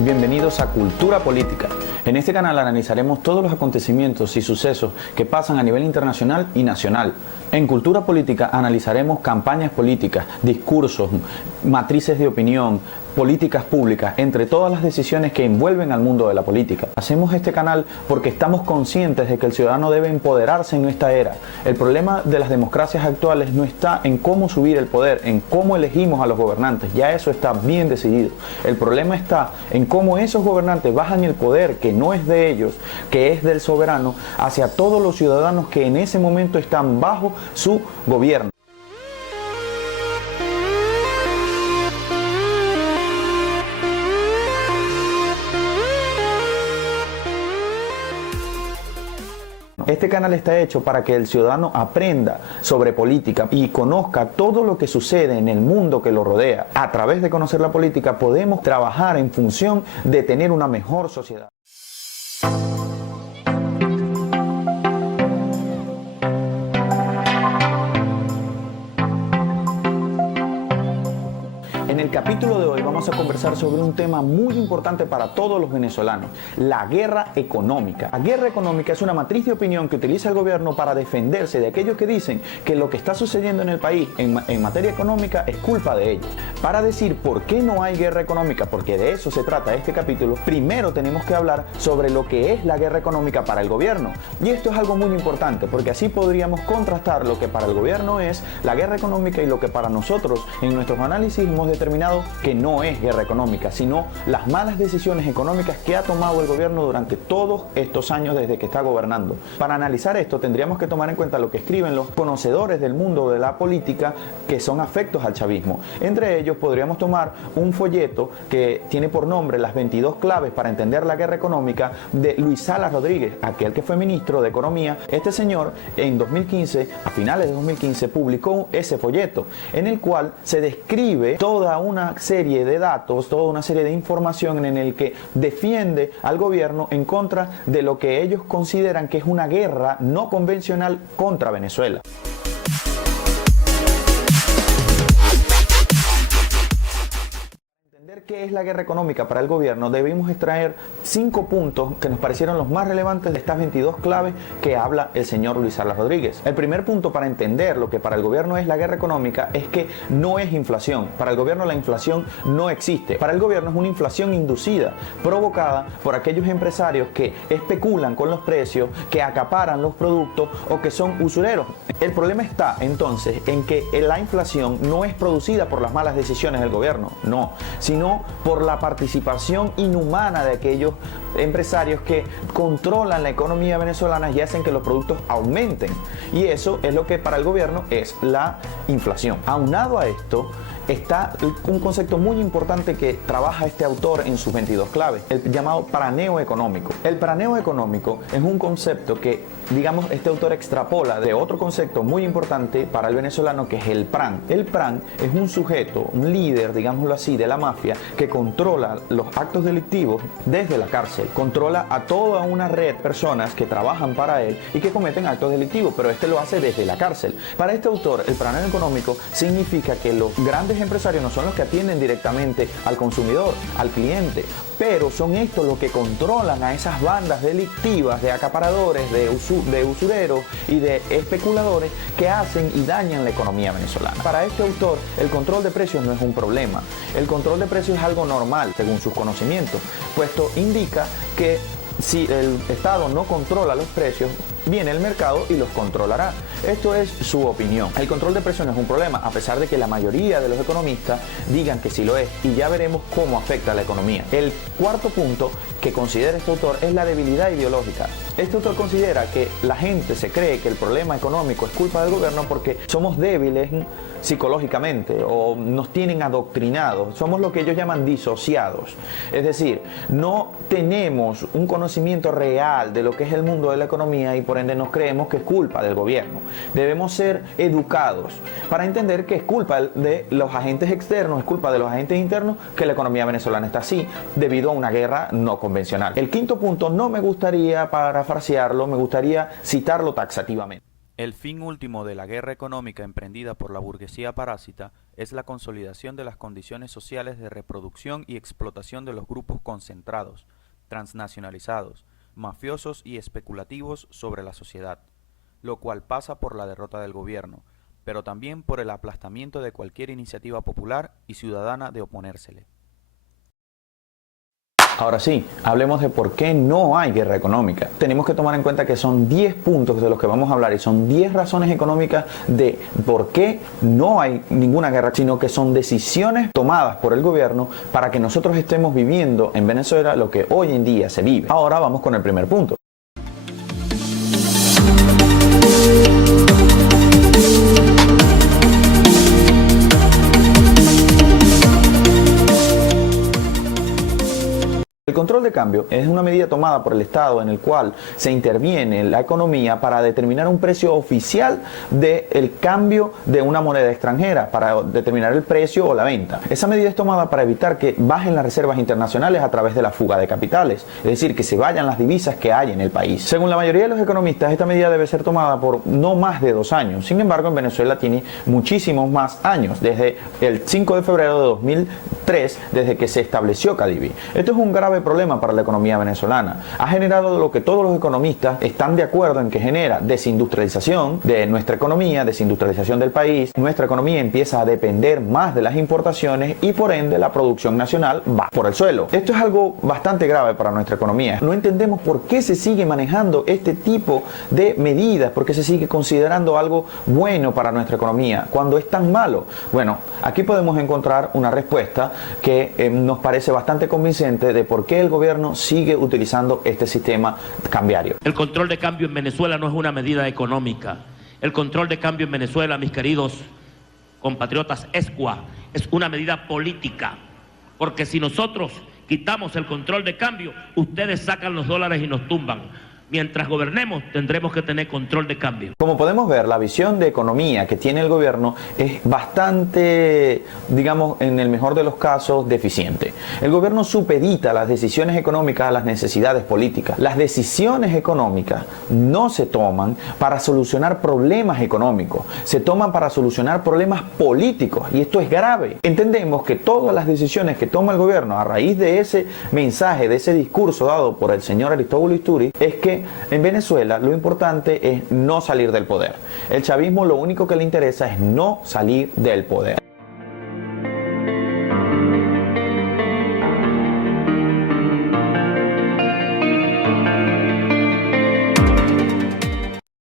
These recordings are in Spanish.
Bienvenidos a Cultura Política. En este canal analizaremos todos los acontecimientos y sucesos que pasan a nivel internacional y nacional. En Cultura Política analizaremos campañas políticas, discursos, matrices de opinión, políticas públicas, entre todas las decisiones que envuelven al mundo de la política. Hacemos este canal porque estamos conscientes de que el ciudadano debe empoderarse en esta era. El problema de las democracias actuales no está en cómo subir el poder, en cómo elegimos a los gobernantes, ya eso está bien decidido. El problema está en cómo esos gobernantes bajan el poder que no es de ellos, que es del soberano, hacia todos los ciudadanos que en ese momento están bajo su gobierno. Este canal está hecho para que el ciudadano aprenda sobre política y conozca todo lo que sucede en el mundo que lo rodea. A través de conocer la política podemos trabajar en función de tener una mejor sociedad. En el capítulo de hoy vamos a conversar sobre un tema muy importante para todos los venezolanos, la guerra económica. La guerra económica es una matriz de opinión que utiliza el gobierno para defenderse de aquellos que dicen que lo que está sucediendo en el país en materia económica es culpa de ellos. Para decir por qué no hay guerra económica, porque de eso se trata este capítulo, primero tenemos que hablar sobre lo que es la guerra económica para el gobierno. Y esto es algo muy importante, porque así podríamos contrastar lo que para el gobierno es la guerra económica y lo que para nosotros en nuestros análisis hemos determinado que no es guerra económica, sino las malas decisiones económicas que ha tomado el gobierno durante todos estos años desde que está gobernando. Para analizar esto tendríamos que tomar en cuenta lo que escriben los conocedores del mundo de la política que son afectos al chavismo. Entre ellos podríamos tomar un folleto que tiene por nombre Las 22 claves para entender la guerra económica de Luis Salas Rodríguez, aquel que fue ministro de Economía. Este señor en 2015, a finales de 2015, publicó ese folleto en el cual se describe toda una serie de datos, toda una serie de información en el que defiende al gobierno en contra de lo que ellos consideran que es una guerra no convencional contra Venezuela. ¿Qué es la guerra económica para el gobierno? Debemos extraer 5 puntos que nos parecieron los más relevantes de estas 22 claves que habla el señor Luis Salas Rodríguez. El primer punto para entender lo que para el gobierno es la guerra económica es que no es inflación. Para el gobierno la inflación no existe. Para el gobierno es una inflación inducida, provocada por aquellos empresarios que especulan con los precios, que acaparan los productos o que son usureros. El problema está entonces en que la inflación no es producida por las malas decisiones del gobierno, no, sino por la participación inhumana de aquellos empresarios que controlan la economía venezolana y hacen que los productos aumenten. Y eso es lo que para el gobierno es la inflación. Aunado a esto está un concepto muy importante que trabaja este autor en sus 22 claves, el llamado planeo económico. El planeo económico es un concepto que, digamos, este autor extrapola de otro concepto muy importante para el venezolano, que es el PRAN. El PRAN es un sujeto, un líder, digámoslo así, de la mafia que controla los actos delictivos desde la cárcel. Controla a toda una red de personas que trabajan para él y que cometen actos delictivos, pero este lo hace desde la cárcel. Para este autor, el planeo económico significa que los grandes empresarios no son los que atienden directamente al consumidor, al cliente, pero son estos los que controlan a esas bandas delictivas de acaparadores, de usureros y de especuladores que hacen y dañan la economía venezolana. Para este autor, el control de precios no es un problema. El control de precios es algo normal, según sus conocimientos, puesto indica que si el Estado no controla los precios, viene el mercado y los controlará. Esto es su opinión. El control de precios no es un problema, a pesar de que la mayoría de los economistas digan que sí lo es, y ya veremos cómo afecta a la economía. El cuarto punto que considera este autor es la debilidad ideológica. Este autor considera que la gente se cree que el problema económico es culpa del gobierno porque somos débiles psicológicamente o nos tienen adoctrinados, somos lo que ellos llaman disociados, es decir, no tenemos un conocimiento real de lo que es el mundo de la economía y por ende nos creemos que es culpa del gobierno. Debemos ser educados para entender que es culpa de los agentes externos, es culpa de los agentes internos que la economía venezolana está así debido a una guerra no convencional. El quinto punto no me gustaría parafrasearlo, me gustaría citarlo taxativamente. El fin último de la guerra económica emprendida por la burguesía parásita es la consolidación de las condiciones sociales de reproducción y explotación de los grupos concentrados, transnacionalizados, mafiosos y especulativos sobre la sociedad, lo cual pasa por la derrota del gobierno, pero también por el aplastamiento de cualquier iniciativa popular y ciudadana de oponérsele. Ahora sí, hablemos de por qué no hay guerra económica. Tenemos que tomar en cuenta que son 10 puntos de los que vamos a hablar y son 10 razones económicas de por qué no hay ninguna guerra, sino que son decisiones tomadas por el gobierno para que nosotros estemos viviendo en Venezuela lo que hoy en día se vive. Ahora vamos con el primer punto. El control de cambio es una medida tomada por el Estado en el cual se interviene en la economía para determinar un precio oficial del cambio de una moneda extranjera, para determinar el precio o la venta. Esa medida es tomada para evitar que bajen las reservas internacionales a través de la fuga de capitales, es decir, que se vayan las divisas que hay en el país. Según la mayoría de los economistas, esta medida debe ser tomada por no más de 2 años. Sin embargo, en Venezuela tiene muchísimos más años, desde el 5 de febrero de 2003, desde que se estableció Cadivi. Esto es un grave problema para la economía venezolana. Ha generado lo que todos los economistas están de acuerdo en que genera: desindustrialización de nuestra economía, desindustrialización del país. Nuestra economía empieza a depender más de las importaciones y por ende la producción nacional va por el suelo. Esto es algo bastante grave para nuestra economía. No entendemos por qué se sigue manejando este tipo de medidas, por qué se sigue considerando algo bueno para nuestra economía cuando es tan malo. Bueno, aquí podemos encontrar una respuesta que nos parece bastante convincente de por qué el gobierno sigue utilizando este sistema cambiario. El control de cambio en Venezuela no es una medida económica. El control de cambio en Venezuela, mis queridos compatriotas, es una medida política. Porque si nosotros quitamos el control de cambio, ustedes sacan los dólares y nos tumban. Mientras gobernemos, tendremos que tener control de cambio. Como podemos ver, la visión de economía que tiene el gobierno es bastante, digamos, en el mejor de los casos, deficiente. El gobierno supedita las decisiones económicas a las necesidades políticas. Las decisiones económicas no se toman para solucionar problemas económicos, se toman para solucionar problemas políticos, y esto es grave. Entendemos que todas las decisiones que toma el gobierno a raíz de ese mensaje, de ese discurso dado por el señor Aristóbulo Isturi, es que en Venezuela lo importante es no salir del poder. El chavismo lo único que le interesa es no salir del poder.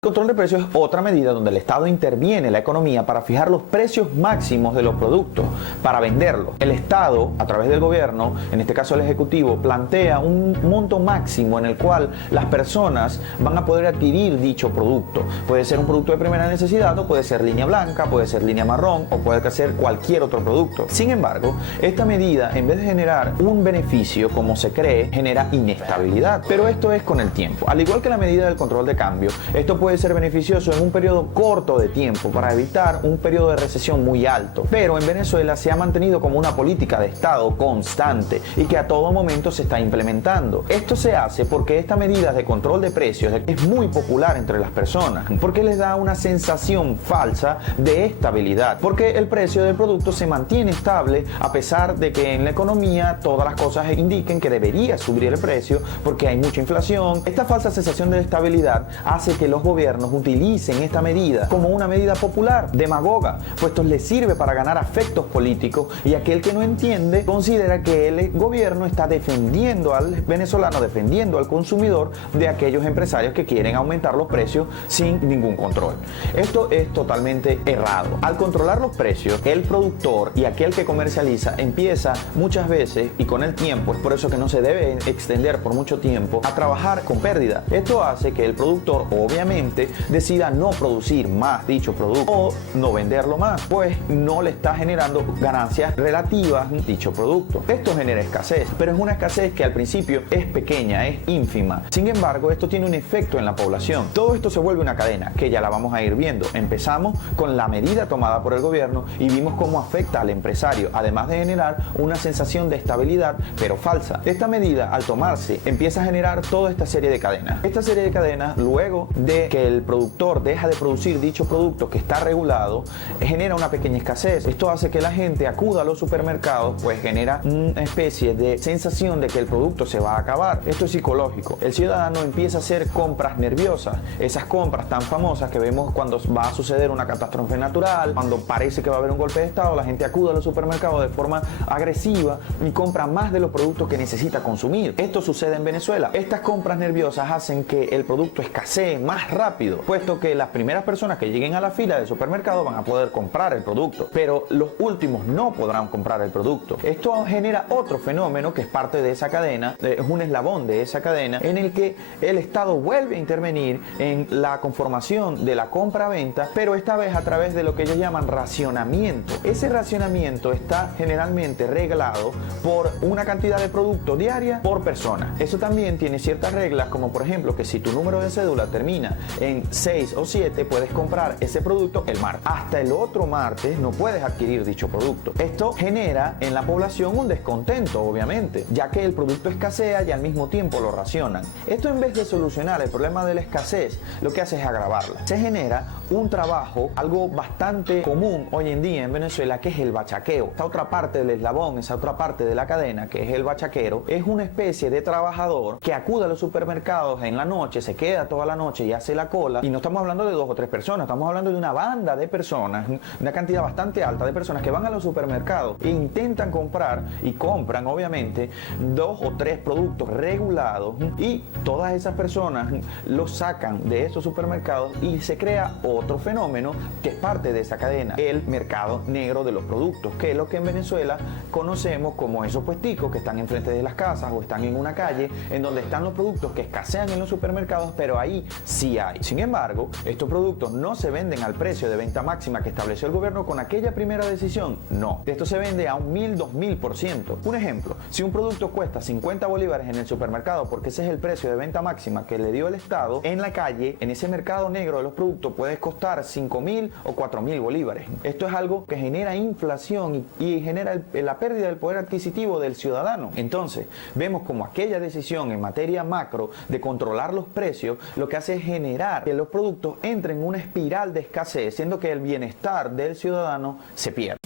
El control de precios es otra medida donde el Estado interviene en la economía para fijar los precios máximos de los productos, para venderlos. El Estado, a través del gobierno, en este caso el Ejecutivo, plantea un monto máximo en el cual las personas van a poder adquirir dicho producto. Puede ser un producto de primera necesidad, o puede ser línea blanca, puede ser línea marrón, o puede ser cualquier otro producto. Sin embargo, esta medida, en vez de generar un beneficio como se cree, genera inestabilidad. Pero esto es con el tiempo. Al igual que la medida del control de cambio, esto puede ser beneficioso en un periodo corto de tiempo para evitar un periodo de recesión muy alto. Pero en Venezuela se ha mantenido como una política de Estado constante y que a todo momento se está implementando. Esto se hace porque esta medida de control de precios es muy popular entre las personas, porque les da una sensación falsa de estabilidad, porque el precio del producto se mantiene estable a pesar de que en la economía todas las cosas indiquen que debería subir el precio porque hay mucha inflación. Esta falsa sensación de estabilidad hace que los gobiernos utilicen esta medida como una medida popular, demagoga, puesto les sirve para ganar afectos políticos, y aquel que no entiende considera que el gobierno está defendiendo al venezolano, defendiendo al consumidor de aquellos empresarios que quieren aumentar los precios sin ningún control. Esto es totalmente errado. Al controlar los precios, el productor y aquel que comercializa empieza muchas veces, y con el tiempo, es por eso que no se debe extender por mucho tiempo, a trabajar con pérdida. Esto hace que el productor obviamente decida no producir más dicho producto o no venderlo más, pues no le está generando ganancias relativas dicho producto. Esto genera escasez, pero es una escasez que al principio es pequeña, es ínfima. Sin embargo, esto tiene un efecto en la población. Todo esto se vuelve una cadena que ya la vamos a ir viendo. Empezamos con la medida tomada por el gobierno y vimos cómo afecta al empresario, además de generar una sensación de estabilidad, pero falsa. Esta medida, al tomarse, empieza a generar toda esta serie de cadenas. Esta serie de cadenas, luego de que el el productor deja de producir dicho producto que está regulado, genera una pequeña escasez. Esto hace que la gente acuda a los supermercados, pues genera una especie de sensación de que el producto se va a acabar. Esto es psicológico. El ciudadano empieza a hacer compras nerviosas, esas compras tan famosas que vemos cuando va a suceder una catástrofe natural, cuando parece que va a haber un golpe de estado, la gente acude a los supermercados de forma agresiva y compra más de los productos que necesita consumir. Esto sucede en Venezuela. Estas compras nerviosas hacen que el producto escasee más rápido, puesto que las primeras personas que lleguen a la fila del supermercado van a poder comprar el producto, pero los últimos no podrán comprar el producto. Esto genera otro fenómeno que es parte de esa cadena, es un eslabón de esa cadena en el que el Estado vuelve a intervenir en la conformación de la compra-venta, pero esta vez a través de lo que ellos llaman racionamiento. Ese racionamiento está generalmente reglado por una cantidad de producto diaria por persona. Eso también tiene ciertas reglas, como por ejemplo que si tu número de cédula termina en 6 o 7, puedes comprar ese producto el martes. Hasta el otro martes no puedes adquirir dicho producto. Esto genera en la población un descontento, obviamente, ya que el producto escasea y al mismo tiempo lo racionan. Esto, en vez de solucionar el problema de la escasez, lo que hace es agravarla. Se genera un trabajo, algo bastante común hoy en día en Venezuela, que es el bachaqueo. Esta otra parte del eslabón, esa otra parte de la cadena, que es el bachaquero, es una especie de trabajador que acude a los supermercados en la noche, se queda toda la noche y hace la cola. Y no estamos hablando de 2 o 3 personas, estamos hablando de una banda de personas, una cantidad bastante alta de personas que van a los supermercados e intentan comprar y compran, obviamente, 2 o 3 productos regulados, y todas esas personas los sacan de esos supermercados y se crea otro fenómeno que es parte de esa cadena, el mercado negro de los productos, que es lo que en Venezuela conocemos como esos puesticos que están enfrente de las casas o están en una calle en donde están los productos que escasean en los supermercados, pero ahí sí hay. Sin embargo, estos productos no se venden al precio de venta máxima que estableció el gobierno con aquella primera decisión. No, esto se vende a un 1000, 2000%. Un ejemplo, si un producto cuesta 50 bolívares en el supermercado, porque ese es el precio de venta máxima que le dio el Estado, en la calle, en ese mercado negro de los productos, puede costar 5000 o 4000 bolívares. Esto es algo que genera inflación y genera la pérdida del poder adquisitivo del ciudadano. Entonces, vemos como aquella decisión en materia macro de controlar los precios, lo que hace es generar que los productos entren en una espiral de escasez, siendo que el bienestar del ciudadano se pierde.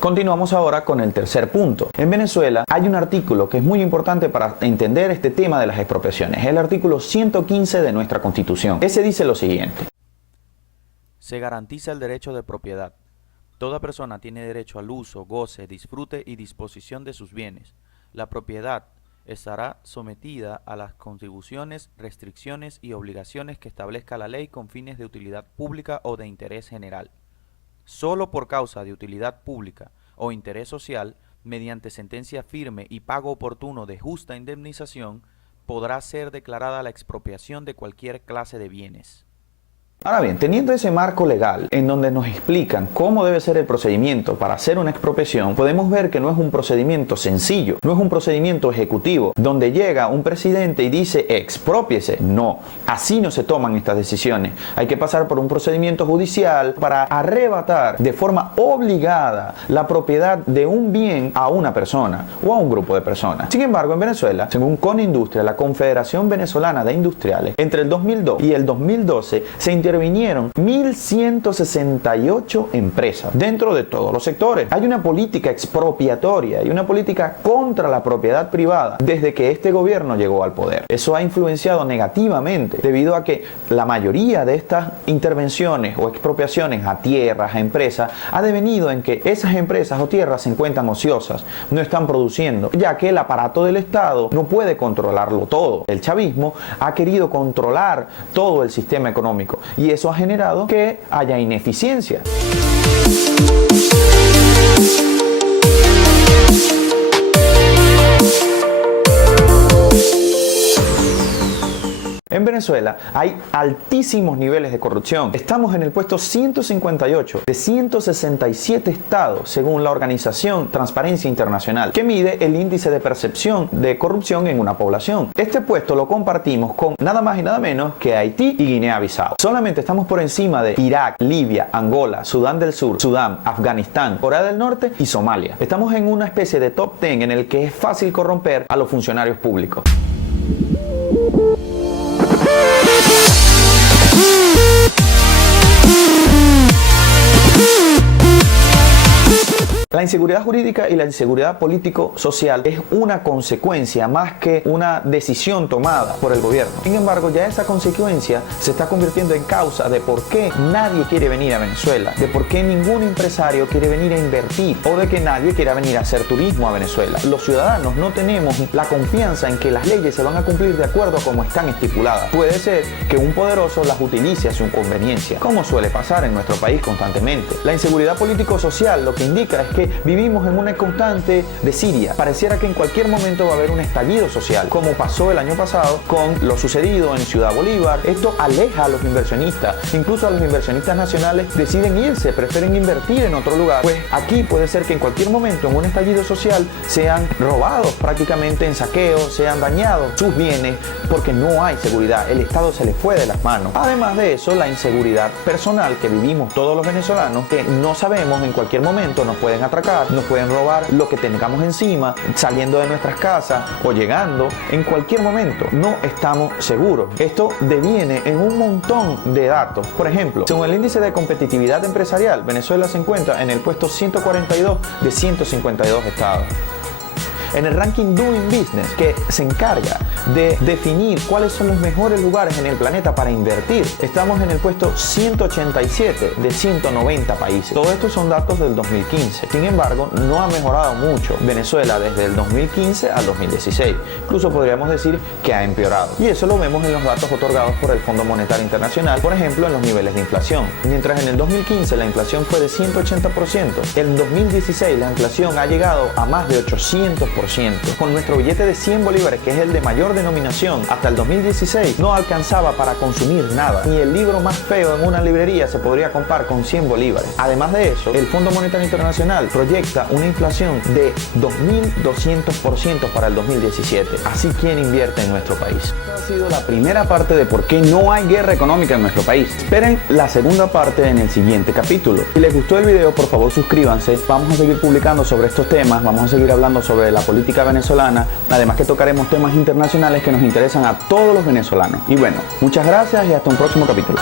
Continuamos ahora con el tercer punto. En Venezuela hay un artículo que es muy importante para entender este tema de las expropiaciones, el artículo 115 de nuestra Constitución. Ese dice lo siguiente: se garantiza el derecho de propiedad. Toda persona tiene derecho al uso, goce, disfrute y disposición de sus bienes. La propiedad estará sometida a las contribuciones, restricciones y obligaciones que establezca la ley con fines de utilidad pública o de interés general. Solo por causa de utilidad pública o interés social, mediante sentencia firme y pago oportuno de justa indemnización, podrá ser declarada la expropiación de cualquier clase de bienes. Ahora bien, teniendo ese marco legal en donde nos explican cómo debe ser el procedimiento para hacer una expropiación, podemos ver que no es un procedimiento sencillo, no es un procedimiento ejecutivo, donde llega un presidente y dice exprópiese. No, así no se toman estas decisiones. Hay que pasar por un procedimiento judicial para arrebatar de forma obligada la propiedad de un bien a una persona o a un grupo de personas. Sin embargo, en Venezuela, según Conindustria, la Confederación Venezolana de Industriales, entre el 2002 y el 2012 se intervinieron 1.168 empresas dentro de todos los sectores. Hay una política expropiatoria y una política contra la propiedad privada desde que este gobierno llegó al poder. Eso ha influenciado negativamente debido a que la mayoría de estas intervenciones o expropiaciones a tierras, a empresas, ha devenido en que esas empresas o tierras se encuentran ociosas, no están produciendo, ya que el aparato del Estado no puede controlarlo todo. El chavismo ha querido controlar todo el sistema económico y eso ha generado que haya ineficiencia. En Venezuela hay altísimos niveles de corrupción. Estamos en el puesto 158 de 167 estados, según la organización Transparencia Internacional, que mide el índice de percepción de corrupción en una población. Este puesto lo compartimos con nada más y nada menos que Haití y Guinea-Bissau. Solamente estamos por encima de Irak, Libia, Angola, Sudán del Sur, Sudán, Afganistán, Corea del Norte y Somalia. Estamos en una especie de top 10 en el que es fácil corromper a los funcionarios públicos. La inseguridad jurídica y la inseguridad político-social es una consecuencia más que una decisión tomada por el gobierno. Sin embargo, ya esa consecuencia se está convirtiendo en causa de por qué nadie quiere venir a Venezuela, de por qué ningún empresario quiere venir a invertir o de que nadie quiera venir a hacer turismo a Venezuela. Los ciudadanos no tenemos la confianza en que las leyes se van a cumplir de acuerdo a como están estipuladas. Puede ser que un poderoso las utilice a su conveniencia, como suele pasar en nuestro país constantemente. La inseguridad político-social lo que indica es que vivimos en una constante de Siria. Pareciera que en cualquier momento va a haber un estallido social, como pasó el año pasado con lo sucedido en Ciudad Bolívar. Esto aleja a los inversionistas, incluso a los inversionistas nacionales deciden irse, prefieren invertir en otro lugar, pues aquí puede ser que en cualquier momento en un estallido social sean robados prácticamente en saqueos, sean dañados sus bienes, porque no hay seguridad, el Estado se les fue de las manos. Además de eso, la inseguridad personal que vivimos todos los venezolanos, que no sabemos, en cualquier momento nos pueden atracar, nos pueden robar lo que tengamos encima, saliendo de nuestras casas o llegando, en cualquier momento no estamos seguros. Esto deviene en un montón de datos. Por ejemplo, según el índice de competitividad empresarial, Venezuela se encuentra en el puesto 142 de 152 estados. En el ranking Doing Business, que se encarga de definir cuáles son los mejores lugares en el planeta para invertir, estamos en el puesto 187 de 190 países. Todo esto son datos del 2015. Sin embargo, no ha mejorado mucho Venezuela desde el 2015 al 2016. Incluso podríamos decir que ha empeorado. Y eso lo vemos en los datos otorgados por el Fondo Monetario Internacional, por ejemplo, en los niveles de inflación. Mientras en el 2015 la inflación fue de 180%, en 2016 la inflación ha llegado a más de 800%. Con nuestro billete de 100 bolívares, que es el de mayor denominación, hasta el 2016 no alcanzaba para consumir nada. Ni el libro más feo en una librería se podría comprar con 100 bolívares. Además de eso, el Fondo Monetario Internacional proyecta una inflación de 2.200% para el 2017. Así, ¿quién invierte en nuestro país? Esta ha sido la primera parte de por qué no hay guerra económica en nuestro país. Esperen la segunda parte en el siguiente capítulo. Si les gustó el video, por favor suscríbanse. Vamos a seguir publicando sobre estos temas, vamos a seguir hablando sobre la política venezolana, además que tocaremos temas internacionales que nos interesan a todos los venezolanos. Y bueno, muchas gracias y hasta un próximo capítulo.